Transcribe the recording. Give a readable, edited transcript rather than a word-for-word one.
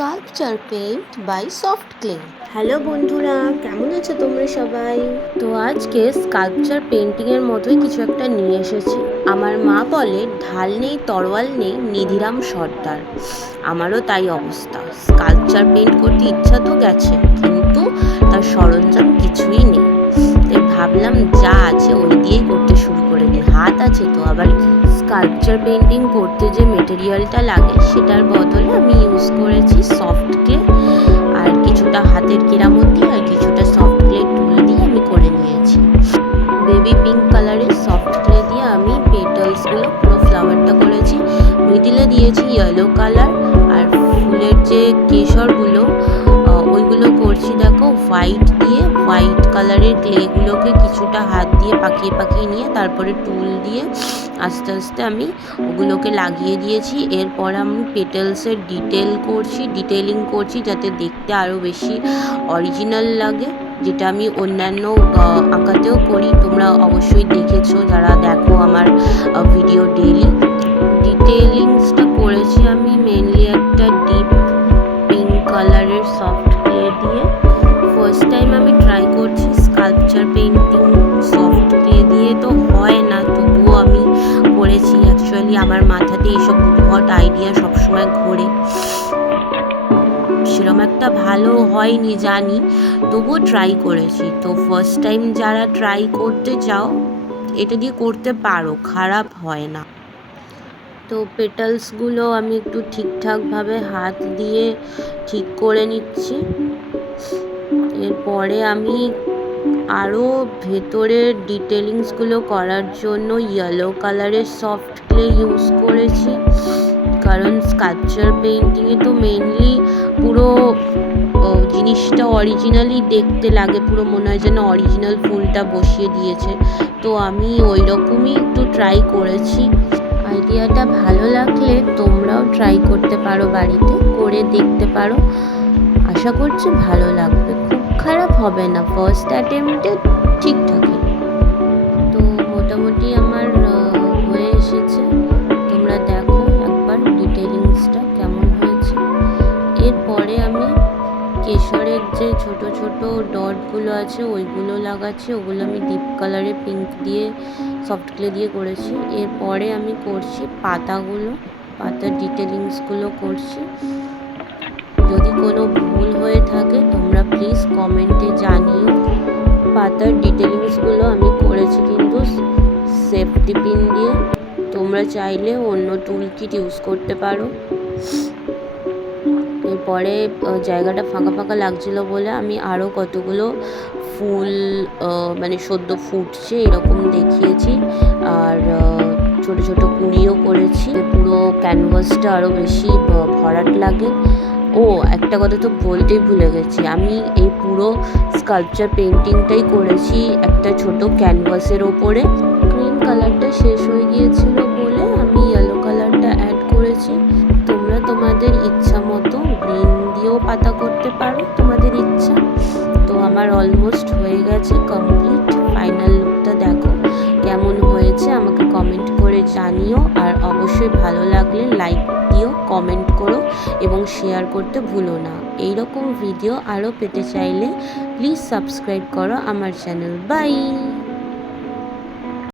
Sculpture paint by soft clay. Hello বন্ধুরা, কেমন আছো তোমরা সবাই? তো আজকে স্কাল্পচার পেইন্টিংয়ের মতোই কিছু একটা নিয়ে এসেছি। আমার মা বলে ঢাল নেই তরোয়াল নেই নিধিরাম সর্দার। আমারও তাই অবস্থা। স্কাল্পচার পেইন্ট করতে ইচ্ছা তো গেছে, কিন্তু তার সরঞ্জাম কিছুই নেই। তাই ভাবলাম যা আছে ওই দিয়েই করতে শুরু করে দিই। হাত আছে তো আবার কি। স্কাল্পচার পেইন্টিং করতে যে মেটেরিয়ালটা লাগে সেটার বদলে আমি ইউজ করেছি সফট ক্লে, আর কিছুটা হাতের কেরামতি আর কিছুটা সফট ক্লে টুল দিয়ে আমি করে নিয়েছি। বেবি পিঙ্ক কালারের সফট ক্লে দিয়ে আমি পেটালসগুলো পুরো ফ্লাওয়ারটা করেছি। মিডিলে দিয়েছি ইয়েলো কালার, আর ফুলের যে কেশরগুলো ওইগুলো করছি দেখো হোয়াইট দিয়ে। হোয়াইট কালারের ক্লেগুলোকে কিছুটা হাত দিয়ে পাকিয়ে পাকিয়ে নিয়ে তারপরে টুল দিয়ে আস্তে আস্তে আমি ওগুলোকে লাগিয়ে দিয়েছি। এরপর আমি পেটেলসের ডিটেলিং করছি যাতে দেখতে আরও বেশি অরিজিনাল লাগে, যেটা আমি অন্যান্য আঁকাতেও করি। তোমরা অবশ্যই দেখেছো যারা দেখো আমার ভিডিও ডেইলি। ডিটেলিংসটা করেছি আমি মেনলি একটা ডিপ পিঙ্ক কালারের সফট ক্লে দিয়ে। ফার্স্ট টাইম আমি ট্রাই করছি স্কাল্পচার পেইন্টিং সফট ক্লে দিয়ে, তো হয় না, তবুও আমি করেছি। অ্যাকচুয়ালি আমার মাথাতে এইসব উদ্ভট আইডিয়া সবসময় ঘোরে, সেরকম একটা ভালো হয়নি জানি, তবুও ট্রাই করেছি। তো ফার্স্ট টাইম যারা ট্রাই করতে চাও এটা দিয়ে করতে পারো, খারাপ হয় না। তো পেটালসগুলো আমি একটু ঠিকঠাকভাবে হাত দিয়ে ঠিক করে নিচ্ছি। এরপরে আমি আরও ভেতরের ডিটেলিংসগুলো করার জন্য ইয়েলো কালারের সফট ক্লে ইউজ করেছি, কারণ স্কাল্পচার পেইন্টিংয়ে তো মেনলি পুরো জিনিসটা অরিজিনালি দেখতে লাগে, পুরো মনে হয় যেন অরিজিনাল ফুলটা বসিয়ে দিয়েছে। তো আমি ওই রকমই একটু ট্রাই করেছি। আইডিয়াটা ভালো লাগলে তোমরাও ট্রাই করতে পারো, বাড়িতে করে দেখতে পারো। আশা করছি ভালো লাগবে, খুব খারাপ হবে না, ফার্স্ট অ্যাটেম্পটে ঠিকঠাকই। তো মোটামুটি আমার হয়ে এসেছে, তোমরা দেখো একবার ডিটেলিংসটা কেমন হয়েছে। এরপরে আমি কেশরের যে ছোট ছোট ডটগুলো আছে ওইগুলো লাগাচ্ছি, ওগুলো আমি ডিপ কালারে পিঙ্ক দিয়ে সফট ক্লে দিয়ে করেছি। এরপরে আমি করছি পাতার ডিটেলিংসগুলো করছি। যদি কোনো ভুল হয়ে থাকে তোমরা প্লিজ কমেন্টে জানিও। পাতার ডিটেলিংসগুলো আমি করেছি কিন্তু সেফটি পিন দিয়ে, তোমরা চাইলে অন্য টুল কিট ইউজ করতে পারো। এরপরে জায়গাটা ফাঁকা ফাঁকা লাগছিলো বলে আমি আরও কতগুলো ফুল মানে সদ্য ফুটছে এরকম দেখিয়েছি, আর ছোট ছোট কুঁড়িও করেছি, পুরো ক্যানভাসটা আরও বেশি ভরাট লাগে। ও একটা কথা তো বলতেই ভুলে গেছি, আমি এই পুরো স্কাল্পচার পেইন্টিংটাই করেছি একটা ছোট ক্যানভাসের ওপরে। গ্রিন কালারটা শেষ হয়ে গিয়েছিল বলে আমি ইয়েলো কালারটা অ্যাড করেছি। তোমরা তোমাদের ইচ্ছা মতো গ্রিন দিয়েও পাতা করতে পারো, তোমাদের ইচ্ছা। তো আমার অলমোস্ট হয়ে গেছে কমপ্লিট। ফাইনাল লুকটা দেখো কেমন হয়েছে, আমাকে কমেন্ট করে জানিও। আর অবশ্যই ভালো লাগলে লাইক দিও, কমেন্ট করো এবং শেয়ার করতে ভুলো না। এইরকম ভিডিও আরও পেতে চাইলে প্লিজ সাবস্ক্রাইব করো আমার চ্যানেল। বাই।